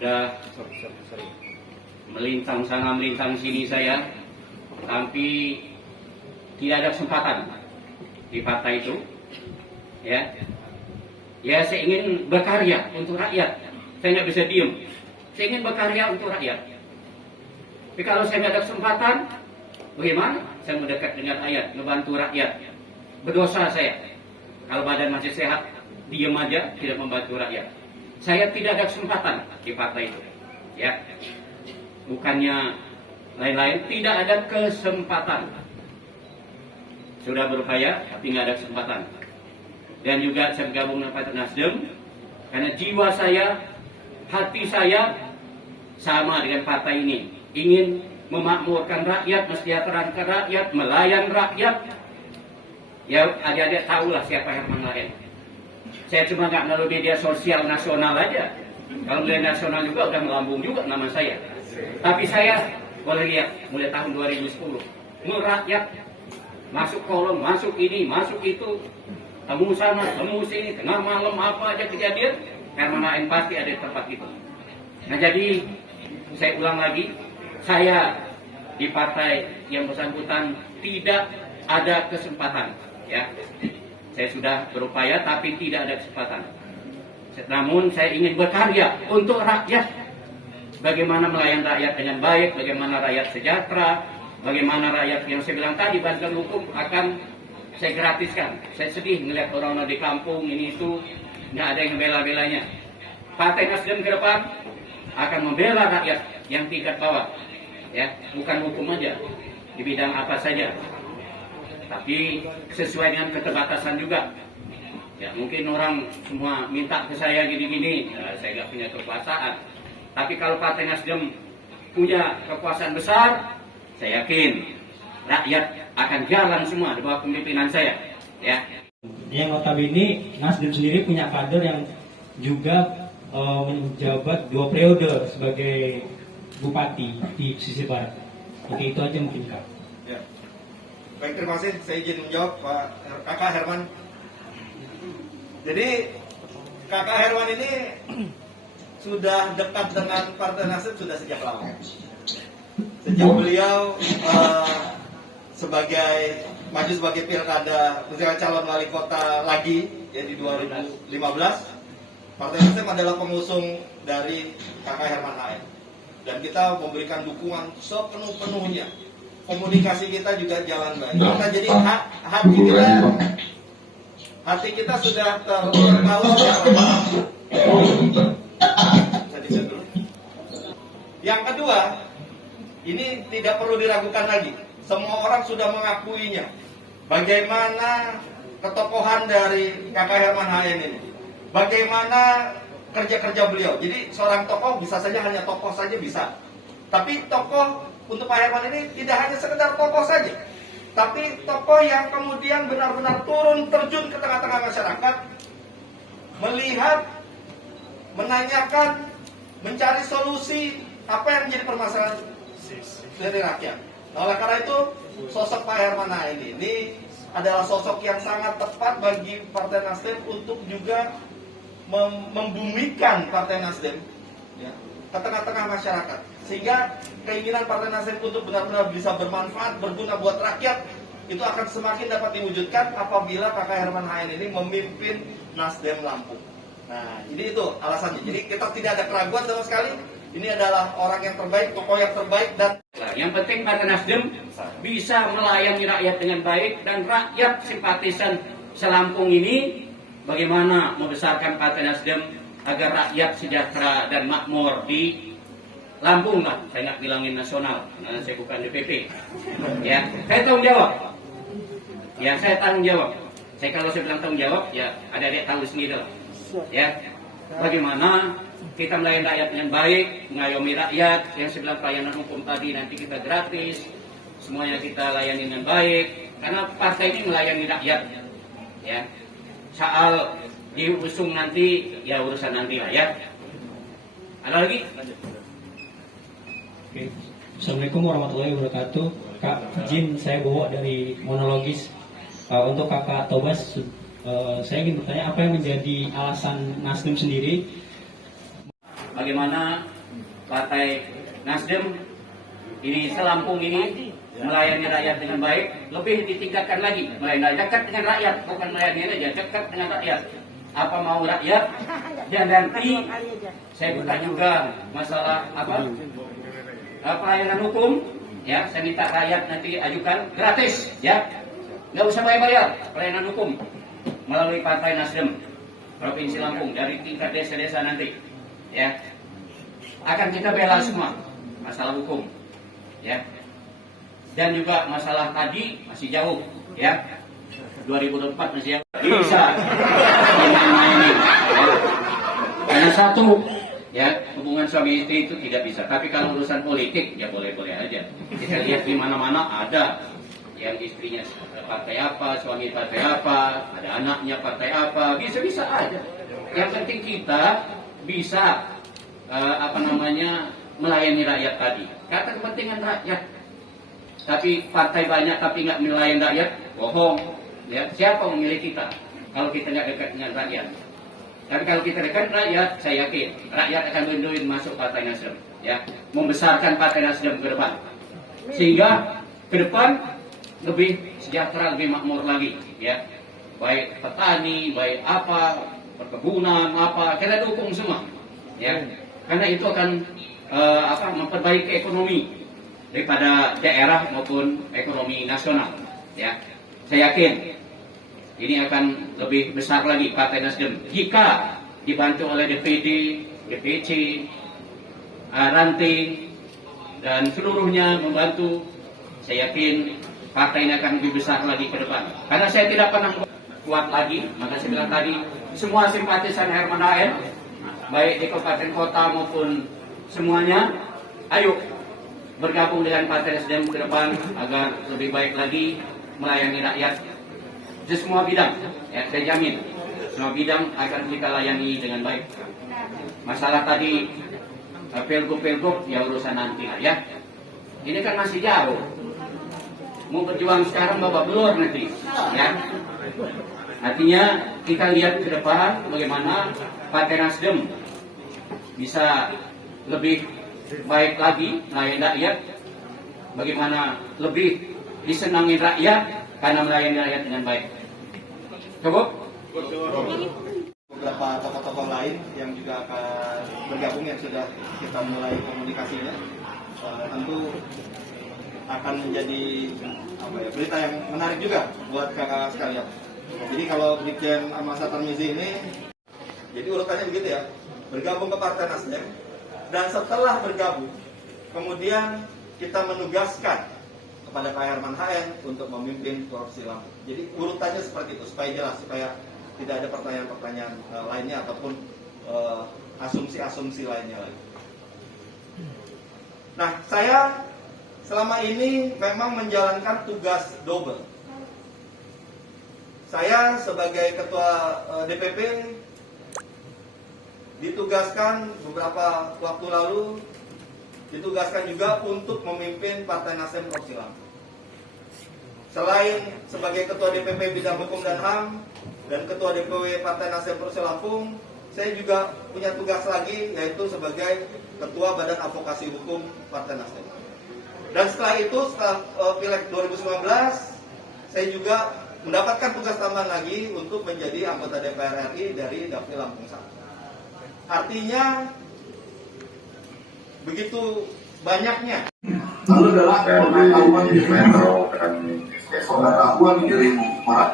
Sudah melintang sana melintang sini saya, tapi tidak ada kesempatan di partai itu. Ya, saya ingin berkarya untuk rakyat. Saya nggak bisa diem. Saya ingin berkarya untuk rakyat. Tapi kalau saya nggak ada kesempatan, bagaimana? Saya mendekat dengan rakyat, membantu rakyat. Berdosa saya. Kalau badan masih sehat, diem aja, tidak membantu rakyat. Saya tidak ada kesempatan di partai itu. Ya, bukannya lain-lain, tidak ada kesempatan. Sudah berupaya, tapi nggak ada kesempatan. Dan juga saya bergabung dengan Partai Nasdem, karena jiwa saya, hati saya sama dengan partai ini. Ingin memakmurkan rakyat, mensejahterakan rakyat, melayan rakyat. Ya, adik-adik tahulah siapa Herman Lahen. Saya cuma nggak melalui media sosial nasional aja. Kalau media nasional juga udah melambung juga nama saya. Tapi saya boleh lihat mulai tahun 2010, merakyat, masuk kolom, masuk ini, masuk itu, temu sana, temu sini, tengah malam apa aja kejadian, Herman Lahen pasti ada di tempat itu. Nah jadi saya ulang lagi, saya di partai yang bersangkutan tidak ada kesempatan, ya. Saya sudah berupaya tapi tidak ada kesempatan. Namun saya ingin berkarya untuk rakyat. Bagaimana melayani rakyat dengan baik, bagaimana rakyat sejahtera, bagaimana rakyat yang saya bilang tadi bantuan hukum akan saya gratiskan. Saya sedih melihat orang-orang di kampung ini itu nggak ada yang bela-belanya. Partai Nasdem ke depan akan membela rakyat yang tingkat bawah, ya, bukan hukum aja di bidang apa saja. Tapi sesuai dengan keterbatasan juga. Ya mungkin orang semua minta ke saya gini-gini, saya nggak punya kekuasaan. Tapi kalau Partai Nasdem punya kekuasaan besar, saya yakin rakyat akan jalan semua di bawah kepemimpinan saya. Ya. Yang notabene Nasdem sendiri punya kader yang juga menjabat 2 periode sebagai bupati di pesisir barat. Oke, itu aja mungkin Kak. Ya. Baik, terima kasih. Saya izin menjawab Pak Kakak Herman. Jadi Kakak Herman ini sudah dekat dengan Partai Nasdem sudah sejak lama. Sejak beliau maju sebagai pilkada, misalnya calon wali kota lagi, ya di 2015, Partai Nasdem adalah pengusung dari Kakak Herman Lahen. Dan kita memberikan dukungan sepenuh-penuhnya. Komunikasi kita juga jalan baik. Kita jadi hati kita sudah terbawa. Yang kedua, ini tidak perlu diragukan lagi. Semua orang sudah mengakuinya. Bagaimana ketokohan dari Kakak Herman Lahen ini. Bagaimana kerja-kerja beliau. Jadi seorang tokoh bisa saja hanya tokoh saja bisa. Tapi tokoh untuk Pak Herman ini tidak hanya sekedar tokoh saja. Tapi tokoh yang kemudian benar-benar turun terjun ke tengah-tengah masyarakat. Melihat, menanyakan, mencari solusi apa yang menjadi permasalahan dari rakyat. Nah, oleh karena itu, sosok Pak Herman Lahen ini adalah sosok yang sangat tepat bagi Partai Nasdem untuk juga membumikan Partai Nasdem, ya, ke tengah-tengah masyarakat. Sehingga keinginan Partai Nasdem untuk benar-benar bisa bermanfaat, berguna buat rakyat, itu akan semakin dapat diwujudkan apabila Kakak Herman Lahen ini memimpin Nasdem Lampung. Nah, ini itu alasannya. Jadi kita tidak ada keraguan sama sekali. Ini adalah orang yang terbaik, tokoh yang terbaik, dan yang penting Partai Nasdem bisa melayani rakyat dengan baik, dan rakyat simpatisan selampung ini bagaimana membesarkan Partai Nasdem agar rakyat sejahtera dan makmur di Lampung lah. Saya nggak bilangin nasional, karena saya bukan DPP. Ya, saya tanggung jawab. Ya, saya tanggung jawab. Saya kalau saya bilang tanggung jawab, ya ada tahu sendiri lah. Ya, bagaimana kita melayani rakyat dengan baik, mengayomi rakyat, yang saya bilang pelayanan hukum tadi nanti kita gratis, semuanya kita layani dengan baik, karena partai ini melayani rakyat. Ya, soal diusung nanti, ya urusan nanti lah ya. Ada lagi? Oke. Assalamualaikum warahmatullahi wabarakatuh. Kak, izin saya bawa dari monologis. Untuk Kakak Tobas, saya ingin bertanya apa yang menjadi alasan Nasdem sendiri bagaimana Partai Nasdem ini selampung ini melayani rakyat dengan baik, lebih ditingkatkan lagi, melayani dekat dengan rakyat, bukan melayani aja, dekat dengan rakyat. Apa mau rakyat? Dan nanti saya buka juga masalah pelayanan hukum, ya, saya minta rakyat nanti ajukan gratis, ya, nggak usah bayar pelayanan hukum melalui Partai Nasdem Provinsi Lampung dari tingkat desa-desa nanti, ya, akan kita bela semua masalah hukum, ya, dan juga masalah tadi masih jauh, ya, 2024 masih jauh, bisa ini, ya. Hanya satu, ya, hubungan suami istri itu tidak bisa. Tapi kalau urusan politik ya boleh-boleh aja. Kita lihat di mana-mana ada yang istrinya partai apa, suami partai apa, ada anaknya partai apa, bisa-bisa aja. Yang penting kita bisa melayani rakyat tadi. Kata kepentingan rakyat. Tapi partai banyak tapi nggak melayani rakyat, bohong. Ya, siapa memilih kita kalau kita nggak dekat dengan rakyat? Tapi kalau kita dekat rakyat, saya yakin rakyat akan mendoain masuk Partai Nasdem, ya, membesarkan Partai Nasdem ke depan, sehingga ke depan lebih sejahtera, lebih makmur lagi, ya, baik petani, baik apa, perkebunan apa, kita dukung semua, ya, karena itu akan memperbaiki ekonomi daripada daerah maupun ekonomi nasional, ya. Saya yakin ini akan lebih besar lagi Partai Nasdem jika dibantu oleh DPD, DPC, ranting, dan seluruhnya membantu. Saya yakin partai ini akan lebih besar lagi ke depan. Karena saya tidak pernah kuat lagi, maka saya bilang tadi, semua simpatisan Herman HN, baik di kabupaten kota maupun semuanya, ayo bergabung dengan Partai Nasdem ke depan agar lebih baik lagi melayani rakyat di semua bidang, ya, saya jamin semua bidang akan kita layani dengan baik. Masalah tadi pilgub ya urusan nanti lah, ya. Ini kan masih jauh. Mau berjuang sekarang babak belur nanti, ya. Artinya kita lihat ke depan bagaimana Partai Nasdem bisa lebih baik lagi melayani rakyat, bagaimana lebih disenangi rakyat karena melayani rakyat dengan baik. Cukup? Beberapa tokoh-tokoh lain yang juga akan bergabung yang sudah kita mulai komunikasinya, tentu akan menjadi berita yang menarik juga buat kakak sekalian. Jadi kalau Brigjen Ahmad Tarmizi ini, jadi urutannya begitu ya, bergabung ke Partai Nasdem, dan setelah bergabung, kemudian kita menugaskan kepada Pak Herman HN untuk memimpin Provinsi Lampung. Jadi urutannya seperti itu, supaya jelas, supaya tidak ada pertanyaan-pertanyaan lainnya ataupun asumsi-asumsi lainnya lagi. Nah, saya selama ini memang menjalankan tugas double. Saya sebagai Ketua DPP ditugaskan beberapa waktu lalu, ditugaskan juga untuk memimpin Partai Nasdem Provinsi Lampung. Selain sebagai Ketua DPP Bidang Hukum dan HAM dan Ketua DPW Partai Nasdem Provinsi Lampung, saya juga punya tugas lagi, yaitu sebagai Ketua Badan Advokasi Hukum Partai Nasdem. Dan setelah itu, setelah Pileg 2019, saya juga mendapatkan tugas tambahan lagi untuk menjadi anggota DPR RI dari Dapil Lampung 1. Artinya begitu banyaknya. Lalu dalam pengetahuan di metro dan pengetahuan di Marat